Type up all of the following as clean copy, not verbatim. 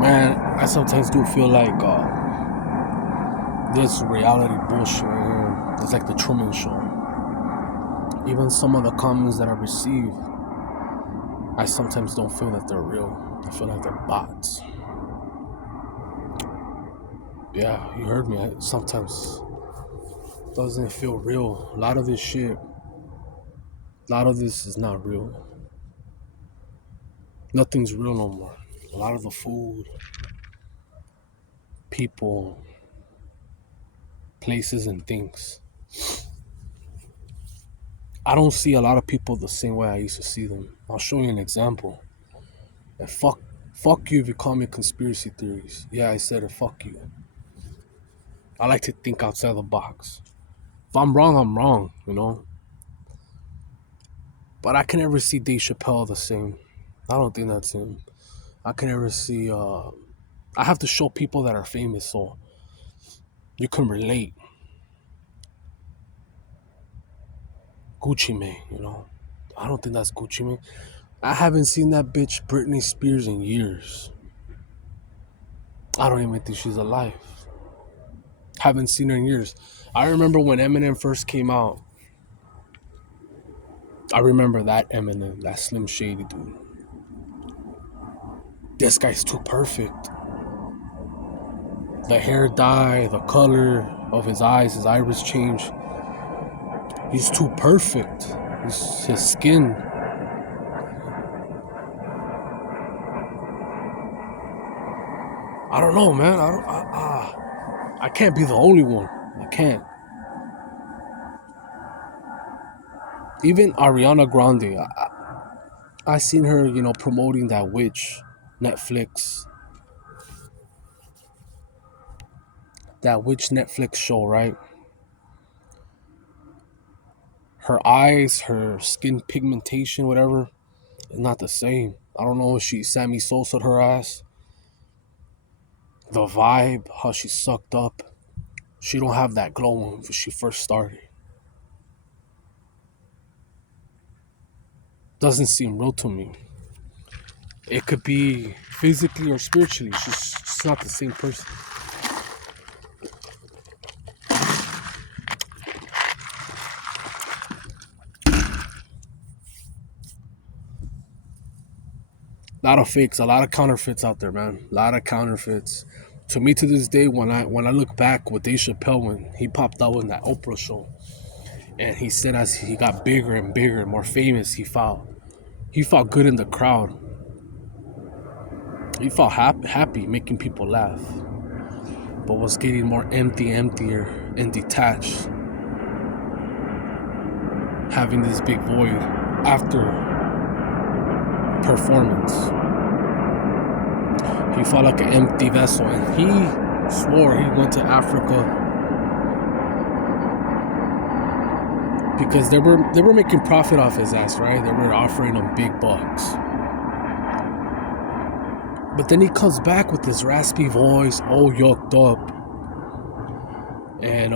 Man, I sometimes do feel like this reality bullshit right here is like the Truman Show. Even some of the comments that I receive, I sometimes don't feel that they're real. I feel like they're bots. Yeah, you heard me. Sometimes doesn't feel real. A lot of this shit, a lot of this is not real. Nothing's real no more. A lot of the food, people, places, and things. I don't see a lot of people the same way I used to see them. I'll show you an example. And fuck you if you call me conspiracy theories. Yeah, I said it. Fuck you. I like to think outside the box. If I'm wrong, I'm wrong. But I can never see Dave Chappelle the same. I don't think that's him. I can never see. I have to show people that are famous so you can relate. Gucci Mane. I don't think that's Gucci Mane. I haven't seen that bitch Britney Spears in years. I don't even think she's alive. Haven't seen her in years. I remember when Eminem first came out. I remember that Eminem, that Slim Shady dude. This guy's too perfect. The hair dye, the color of his eyes, his iris change. He's too perfect. His skin. I don't know, man. I can't be the only one. I can't. Even Ariana Grande. I seen her, promoting that witch Netflix. That witch Netflix show, right? Her eyes, her skin pigmentation, whatever, is not the same. I don't know if she Sammy Sosa her ass. The vibe, how she sucked up. She don't have that glow when she first started. Doesn't seem real to me. It could be physically or spiritually. She's not the same person. A lot of fakes, a lot of counterfeits out there, man. A lot of counterfeits. To me, to this day, when I look back with Dave Chappelle when he popped out in that Oprah show, and he said as he got bigger and bigger and more famous, he felt good in the crowd. He felt happy making people laugh, but was getting more emptier, and detached, having this big void after performance. He felt like an empty vessel, and he swore he went to Africa because they were making profit off his ass, right? They were offering him big bucks. But then he comes back with this raspy voice, all yoked up. And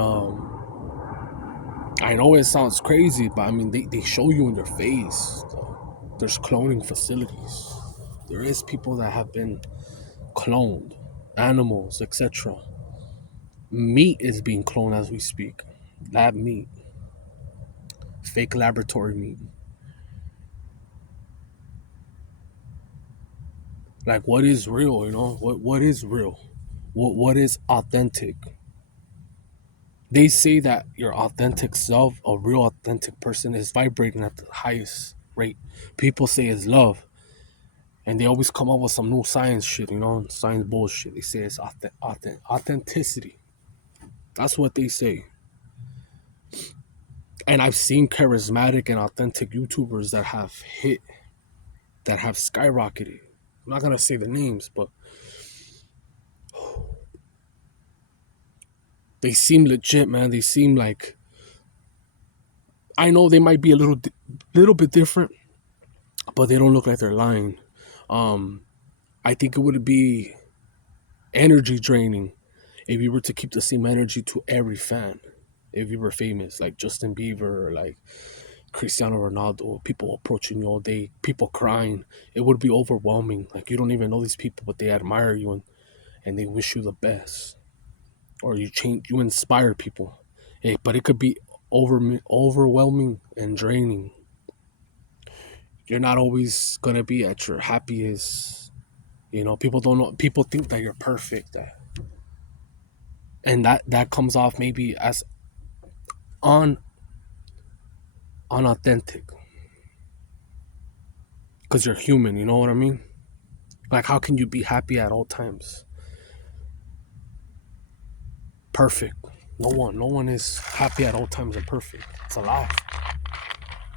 I know it sounds crazy, but I mean, they show you in your face. There's cloning facilities. There is people that have been cloned, animals, etc. Meat is being cloned as we speak. Lab meat. Fake laboratory meat. Like, what is real, What is real? What is authentic? They say that your authentic self, a real authentic person, is vibrating at the highest rate. People say it's love. And they always come up with some new science shit, science bullshit. They say it's authenticity. That's what they say. And I've seen charismatic and authentic YouTubers that have hit, that have skyrocketed. I'm not going to say the names, but they seem legit, man. They seem like, I know they might be a little bit different, but they don't look like they're lying. I think it would be energy draining if you were to keep the same energy to every fan. If you were famous, like Justin Bieber, or like Cristiano Ronaldo, people approaching you all day, people crying. It would be overwhelming. Like you don't even know these people, but they admire you and they wish you the best. Or you inspire people. But it could be overwhelming and draining. You're not always gonna be at your happiest. People don't know. People think that you're perfect, and that comes off maybe as un unauthentic because you're human. You know what I mean? Like, how can you be happy at all times? Perfect. No one is happy at all times and perfect. It's a lie.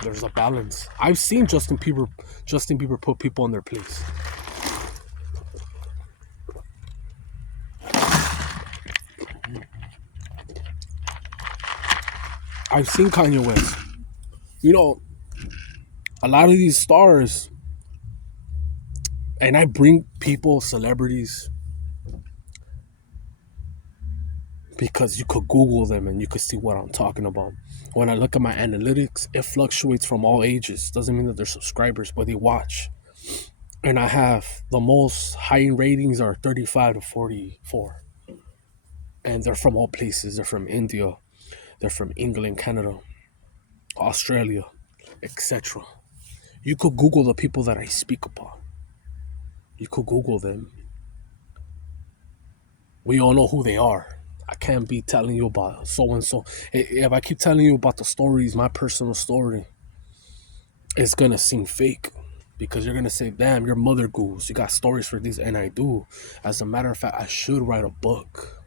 There's a balance. I've seen Justin Bieber put people in their place. I've seen Kanye West. You know, a lot of these stars, and I bring people, celebrities, because you could Google them and you could see what I'm talking about. When I look at my analytics, it fluctuates from all ages. Doesn't mean that they're subscribers, but they watch. And I have the most high ratings are 35 to 44. And they're from all places. They're from India. They're from England, Canada, Australia, etc. You could Google the people that I speak about. You could Google them. We all know who they are. I can't be telling you about so and so. If I keep telling you about the stories, my personal story, it's gonna seem fake because you're gonna say, "Damn, you're Mother Goose. You got stories for these," and I do. As a matter of fact, I should write a book.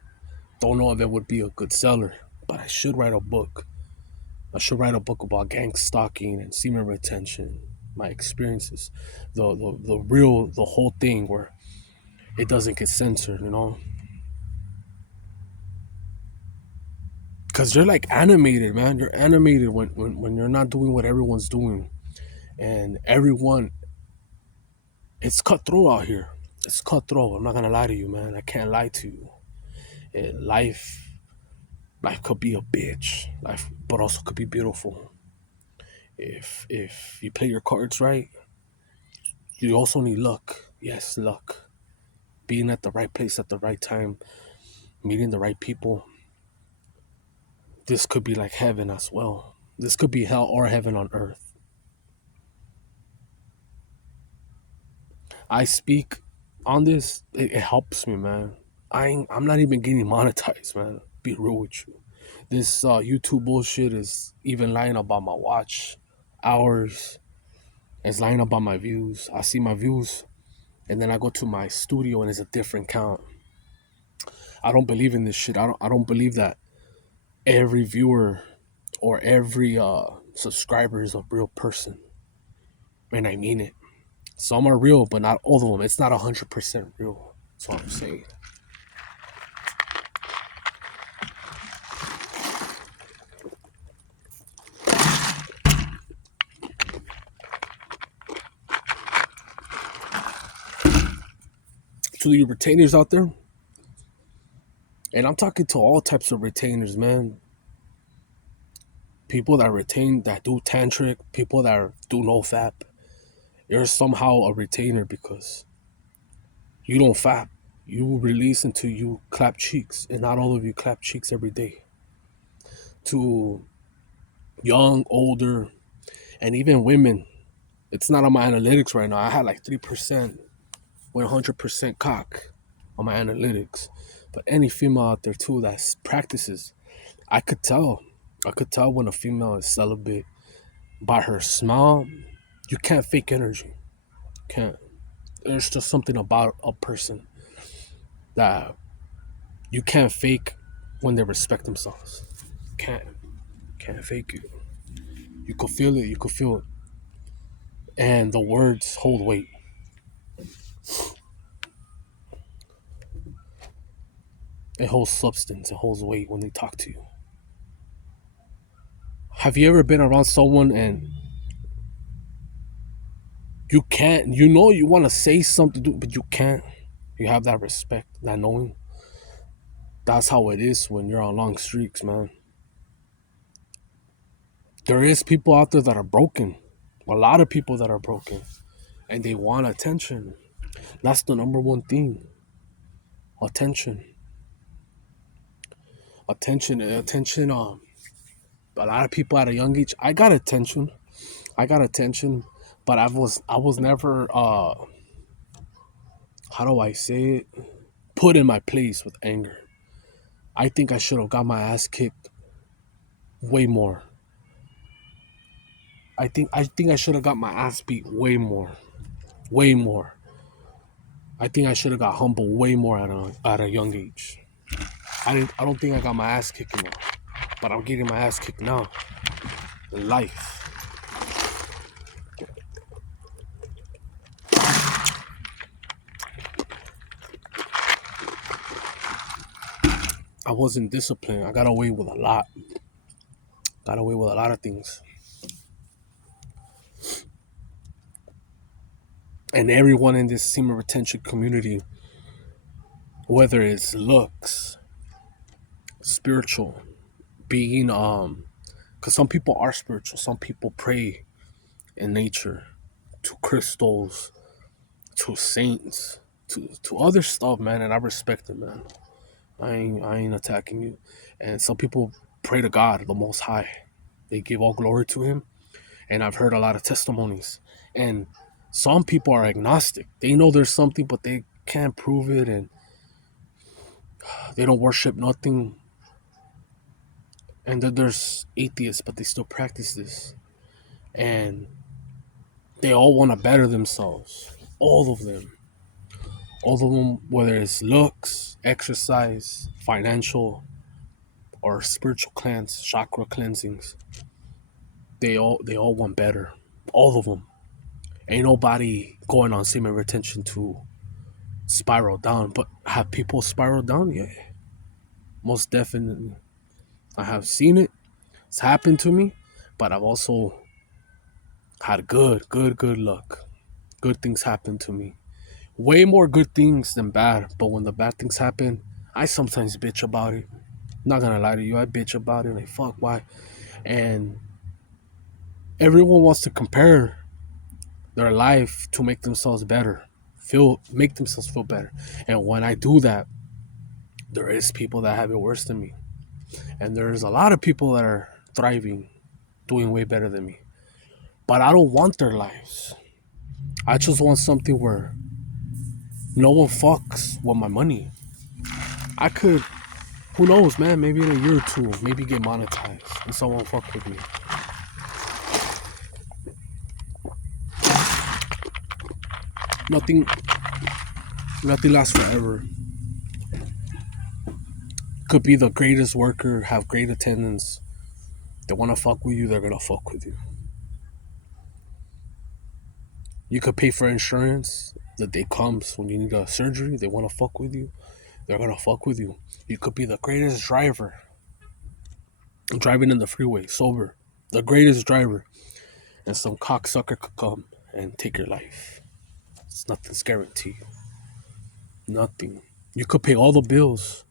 Don't know if it would be a good seller, but I should write a book. I should write a book about gang stalking and semen retention, my experiences, the whole thing where it doesn't get censored, because you're like animated, man. You're animated when you're not doing what everyone's doing, and everyone, it's cutthroat out here. It's cutthroat. I'm not gonna lie to you, man. I can't lie to you. Life could be a bitch. Life, but also could be beautiful. If you play your cards right, you also need luck. Yes, luck. Being at the right place at the right time, meeting the right people. This could be like heaven as well. This could be hell or heaven on earth. I speak on this. It helps me, man. I'm not even getting monetized, man. Be real with you. This YouTube bullshit is even lying about my watch hours. It's lying about my views. I see my views, and then I go to my studio, and it's a different count. I don't believe in this shit. I don't believe that every viewer or every subscriber is a real person, and I mean it. Some are real, but not all of them. It's not 100% real. That's what I'm saying. To the retainers out there, and I'm talking to all types of retainers, man. People that retain, that do tantric, people that do no fap. You're somehow a retainer because you don't fap. You release until you clap cheeks, and not all of you clap cheeks every day. To young, older, and even women, it's not on my analytics right now. I had like 3% 100% cock on my analytics. But any female out there too that practices, I could tell. I could tell when a female is celibate by her smile. You can't fake energy. Can't. There's just something about a person that you can't fake when they respect themselves. Can't fake it. You could feel it. You could feel it. And the words hold weight. It holds substance. It holds weight when they talk to you. Have you ever been around someone and you can't, you want to say something, but you can't? You have that respect, that knowing. That's how it is when you're on long streaks, man. There is people out there that are broken. A lot of people that are broken. And they want attention. That's the number one thing. Attention. Attention. A lot of people at a young age. I got attention. But I was never how do I say it? Put in my place with anger. I think I should have got my ass kicked way more. I think I should have got my ass beat way more. Way more. I think I should have got humbled way more at a young age. I don't think I got my ass kicked now. But I'm getting my ass kicked now. In life. I wasn't disciplined. I got away with a lot. Got away with a lot of things. And everyone in this semen retention community, whether it's looks, spiritual, being because some people are spiritual, some people pray in nature to crystals, to saints, to other stuff, man, and I respect it, man. I ain't attacking you. And some people pray to God, the Most High. They give all glory to Him, and I've heard a lot of testimonies. And some people are agnostic. They know there's something, but they can't prove it, and they don't worship nothing. And then there's atheists, but they still practice this. And they all want to better themselves. All of them. All of them, whether it's looks, exercise, financial, or spiritual cleanse, chakra cleansings. They all want better. All of them. Ain't nobody going on semen retention to spiral down. But have people spiral down? Yeah. Most definitely. I have seen it. It's happened to me. But I've also had good luck. Good things happen to me. Way more good things than bad. But when the bad things happen, I sometimes bitch about it. Not gonna lie to you, I bitch about it. Like, fuck, why? And everyone wants to compare their life to make themselves better. Make themselves feel better. And when I do that, there is people that have it worse than me. And there's a lot of people that are thriving, doing way better than me. But I don't want their lives. I just want something where no one fucks with my money. I could, who knows, man, maybe in a year or two, maybe get monetized and someone fuck with me. Nothing lasts forever. Could be the greatest worker, have great attendance. They want to fuck with you, they're gonna fuck with you. You could pay for insurance. The day comes when you need a surgery, they want to fuck with you, they're gonna fuck with you. You could be the greatest driver, driving in the freeway, sober, the greatest driver, and some cocksucker could come and take your life. Nothing's guaranteed. Nothing. You could pay all the bills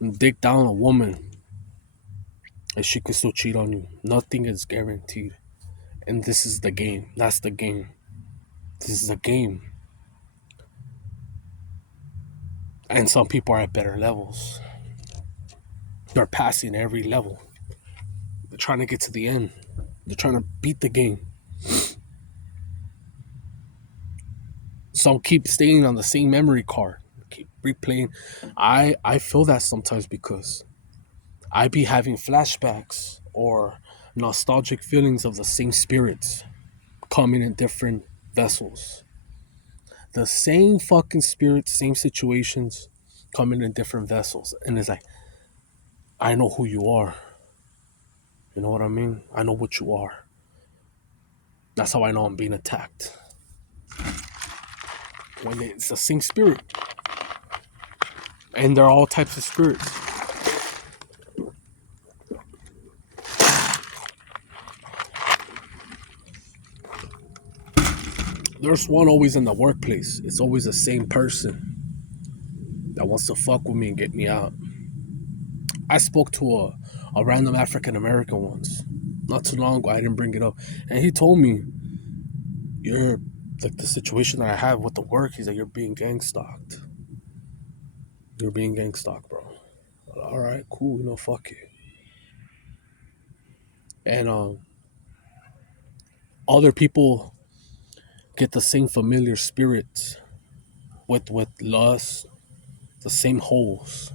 and dig down a woman, and she could still cheat on you. Nothing is guaranteed. And this is the game. That's the game. This is a game. And some people are at better levels. They're passing every level. They're trying to get to the end. They're trying to beat the game. Some keep staying on the same memory card. Keep replaying. I feel that sometimes because I be having flashbacks or nostalgic feelings of the same spirits coming in different vessels. The same fucking spirits, same situations coming in different vessels. And it's like, I know who you are. You know what I mean? I know what you are. That's how I know I'm being attacked. When it's the same spirit. And there are all types of spirits. There's one always in the workplace. It's always the same person that wants to fuck with me and get me out. I spoke to a random African American once. not too long ago. I didn't bring it up, and he told me, "You're like the situation that I have with the work." He's like, "You're being gang stalked. You're being gang stalked, bro." All right, cool. Fuck it. And other people get the same familiar spirits with lust, the same holes.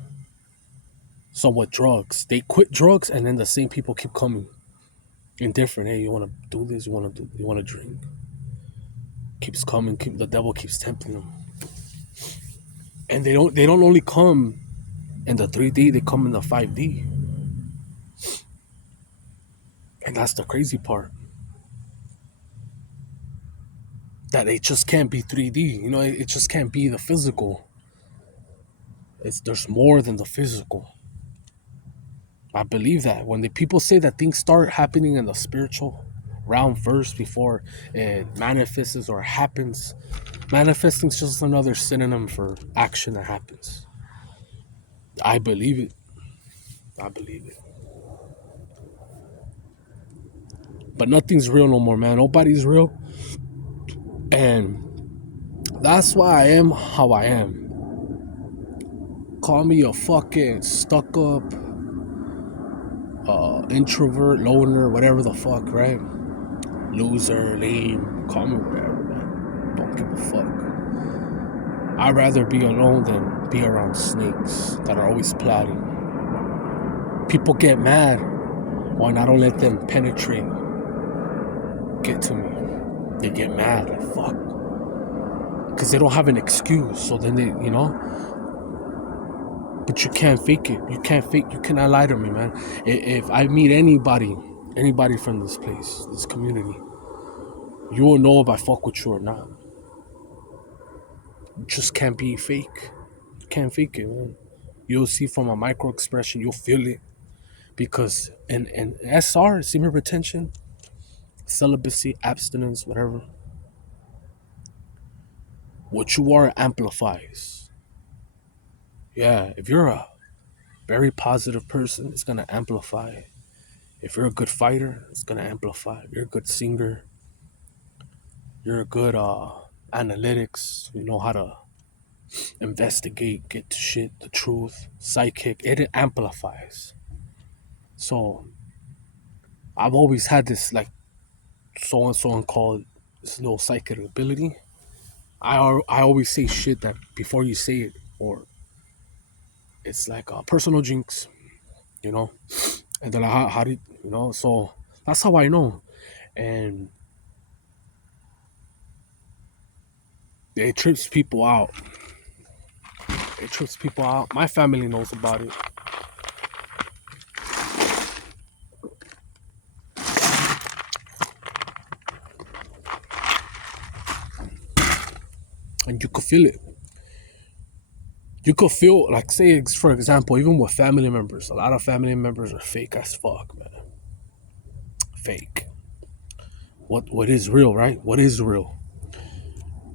So with drugs, they quit drugs, and then the same people keep coming. Indifferent. Hey, you want to do this? You want to drink? Keeps coming. The devil keeps tempting them, and they don't only come in the 3D. They come in the 5D, and that's the crazy part. That it just can't be 3D. It just can't be the physical. There's more than the physical. I believe that when the people say that things start happening in the spiritual realm first before it manifests or happens, manifesting is just another synonym for action that happens. I believe it. I believe it. But nothing's real no more, man. Nobody's real. And that's why I am how I am. Call me a fucking stuck up introvert, loner, whatever the fuck, right? Loser, lame, call me whatever, man. Don't give a fuck. I'd rather be alone than be around snakes that are always plotting. People get mad when I don't let them penetrate, get to me. They get mad, like fuck. Because they don't have an excuse. So then but you can't fake it. You cannot lie to me, man. If I meet anybody from this place, this community, you will know if I fuck with you or not. You just can't be fake. You can't fake it, man. You'll see from a micro expression, you'll feel it. Because in SR, semen retention, celibacy, abstinence, whatever, what you are amplifies. Yeah, if you're a very positive person, it's gonna amplify. If you're a good fighter, it's gonna amplify. If you're a good singer, you're a good analytics, you know how to investigate, get to shit, the truth, psychic, it amplifies. So I've always had this like so and so called this little psychic ability. I always say shit that before you say it, or it's like a personal jinx, you know. And then like, how do So that's how I know, and it trips people out. It trips people out. My family knows about it. And you could feel it. You could feel, like, say, for example, even with family members, a lot of family members are fake as fuck, man. Fake. What is real, right? What is real?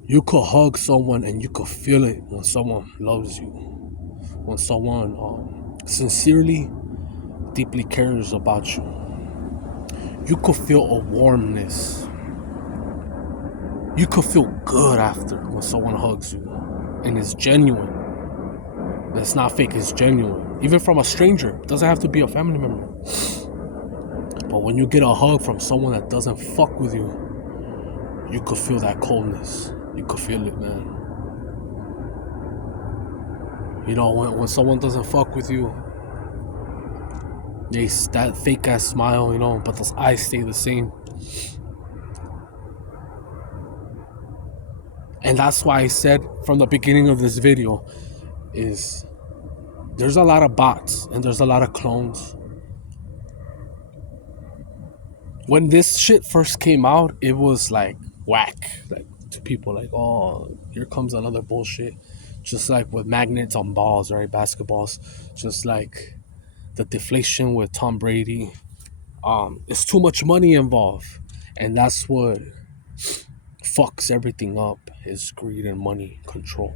You could hug someone and you could feel it when someone loves you. When someone sincerely, deeply cares about you. You could feel a warmness. You could feel good after when someone hugs you. And it's genuine. It's not fake, it's genuine. Even from a stranger. It doesn't have to be a family member. But when you get a hug from someone that doesn't fuck with you, you could feel that coldness. You could feel it, man. When someone doesn't fuck with you, they that fake ass smile, but the eyes stay the same. And that's why I said from the beginning of this video is there's a lot of bots and there's a lot of clones. When this shit first came out, it was like whack, like to people, like, oh, here comes another bullshit. Just like with magnets on balls, right? Basketballs. Just like the deflation with Tom Brady. It's too much money involved. And that's what fucks everything up, is greed and money control.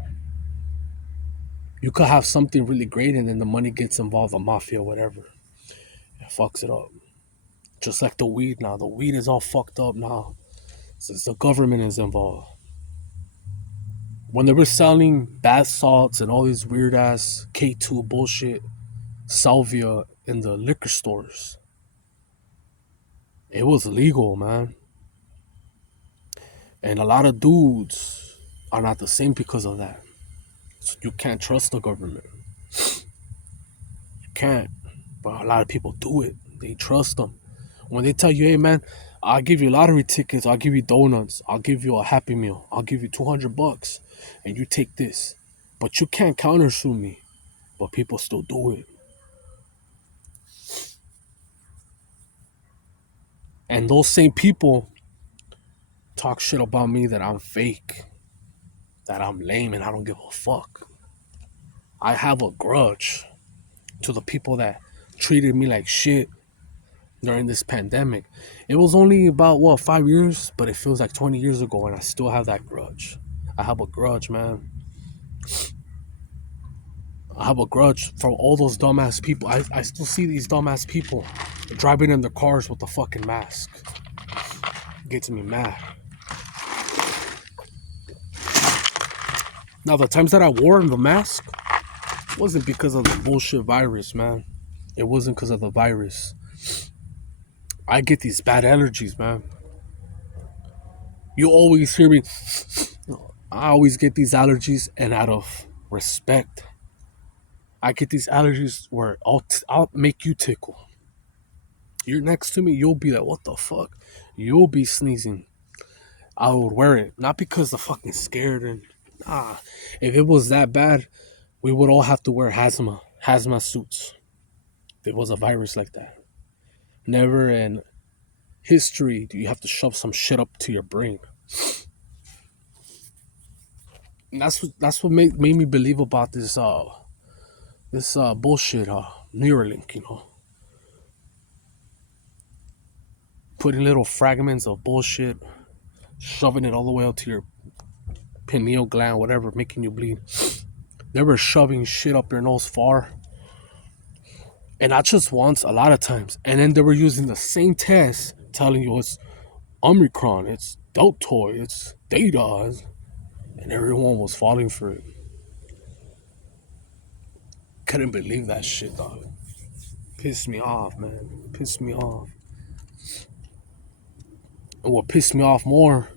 You could have something really great and then the money gets involved, the mafia, whatever. It fucks it up. Just like the weed now. The weed is all fucked up now since the government is involved. When they were selling bath salts and all these weird ass K2 bullshit, salvia in the liquor stores, it was legal, man. And a lot of dudes are not the same because of that. So you can't trust the government. You can't. But a lot of people do it. They trust them. When they tell you, hey man, I'll give you lottery tickets, I'll give you donuts, I'll give you a Happy Meal, I'll give you $200, and you take this. But you can't countersue me. But people still do it. And those same people talk shit about me that I'm fake, that I'm lame, and I don't give a fuck. I have a grudge to the people that treated me like shit during this pandemic. It was only about, what, 5 years? But it feels like 20 years ago, and I still have that grudge. I have a grudge, man. I have a grudge for all those dumbass people. I still see these dumbass people driving in their cars with the fucking mask. It gets me mad. Now, the times that I wore the mask wasn't because of the bullshit virus, man. It wasn't because of the virus. I get these bad allergies, man. You always hear me. I always get these allergies, and out of respect, I get these allergies where I'll make you tickle. You're next to me, you'll be like, what the fuck? You'll be sneezing. I would wear it. Not because I'm fucking scared and nah. If it was that bad, we would all have to wear hazmat suits. If it was a virus like that. Never in history do you have to shove some shit up to your brain. And that's what made me believe about this bullshit Neuralink, putting little fragments of bullshit, shoving it all the way up to your pineal gland, whatever, making you bleed. They were shoving shit up your nose far, and not just once, a lot of times. And then they were using the same test, telling you it's Omicron, it's Deltoid, it's Data, and everyone was falling for it. Couldn't believe that shit, dog. Pissed me off, man. Pissed me off. And what pissed me off more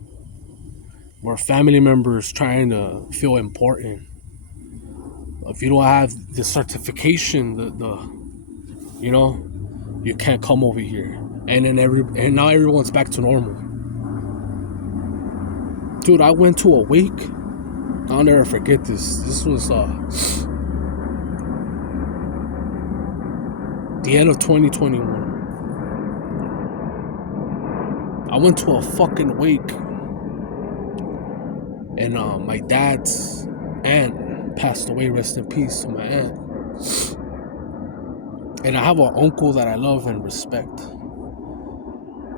were family members trying to feel important. If you don't have the certification, you can't come over here. And then now everyone's back to normal. Dude, I went to a wake. I'll never forget this. This was the end of 2021. I went to a fucking wake, and my dad's aunt passed away. Rest in peace to my aunt. And I have an uncle that I love and respect,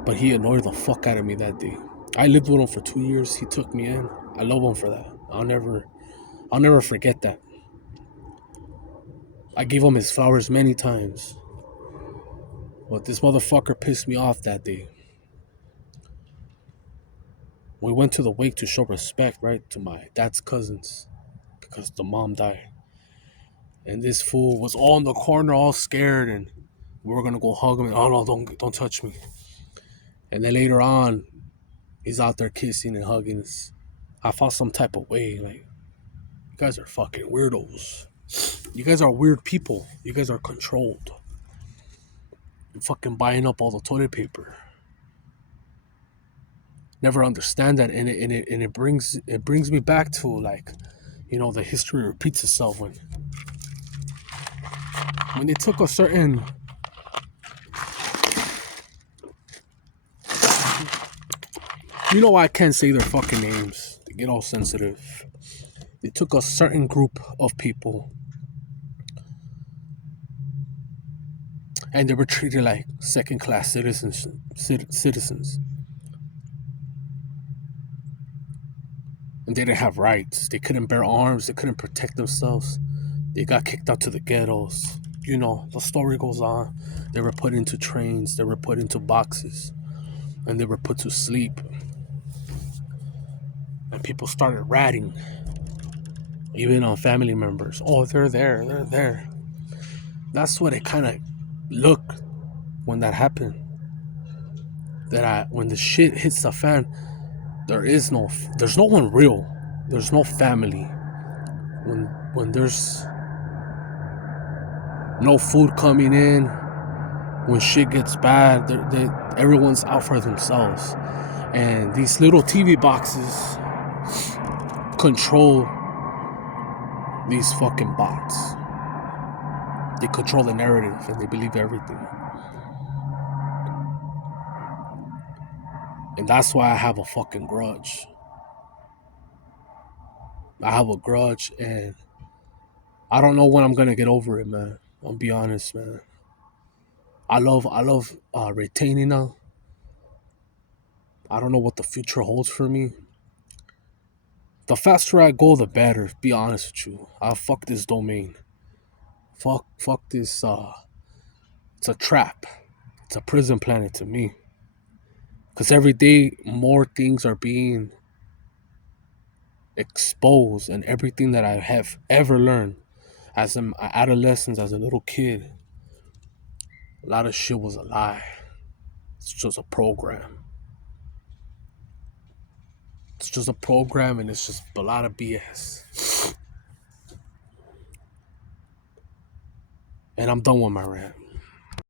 but he annoyed the fuck out of me that day. I lived with him for 2 years. He took me in. I love him for that. I'll never forget that. I gave him his flowers many times, but this motherfucker pissed me off that day. We went to the wake to show respect, right, to my dad's cousins, because the mom died. And this fool was all in the corner, all scared, and we were gonna go hug him. And, oh no, don't touch me. And then later on, he's out there kissing and hugging us. I felt some type of way, like, you guys are fucking weirdos. You guys are weird people. You guys are controlled. You're fucking buying up all the toilet paper. Never understand that, and it brings me back to, like, the history repeats itself when they took a certain I can't say their fucking names. They get all sensitive. They took a certain group of people and they were treated like second-class citizens. And they didn't have rights. They couldn't bear arms. They couldn't protect themselves. They got kicked out to the ghettos. you know, the story goes on. They were put into trains, they were put into boxes, and they were put to sleep. And people started ratting, even on family members. Oh, they're there, they're there. That's what it kind of looked when that happened. When the shit hits the fan, there's no one real. There's no family. When there's no food coming in, when shit gets bad, everyone's out for themselves. And these little TV boxes control these fucking bots. They control the narrative and they believe everything. And that's why I have a fucking grudge. I have a grudge, and I don't know when I'm gonna get over it, man. I'll be honest, man. I love retaining now. I don't know what the future holds for me. The faster I go, the better. Be honest with you. Fuck this domain. Fuck this. It's a trap. It's a prison planet to me. Because every day more things are being exposed, and everything that I have ever learned as an adolescent, as a little kid, a lot of shit was a lie. It's just a program. It's just a program, and it's just a lot of BS. And I'm done with my rant.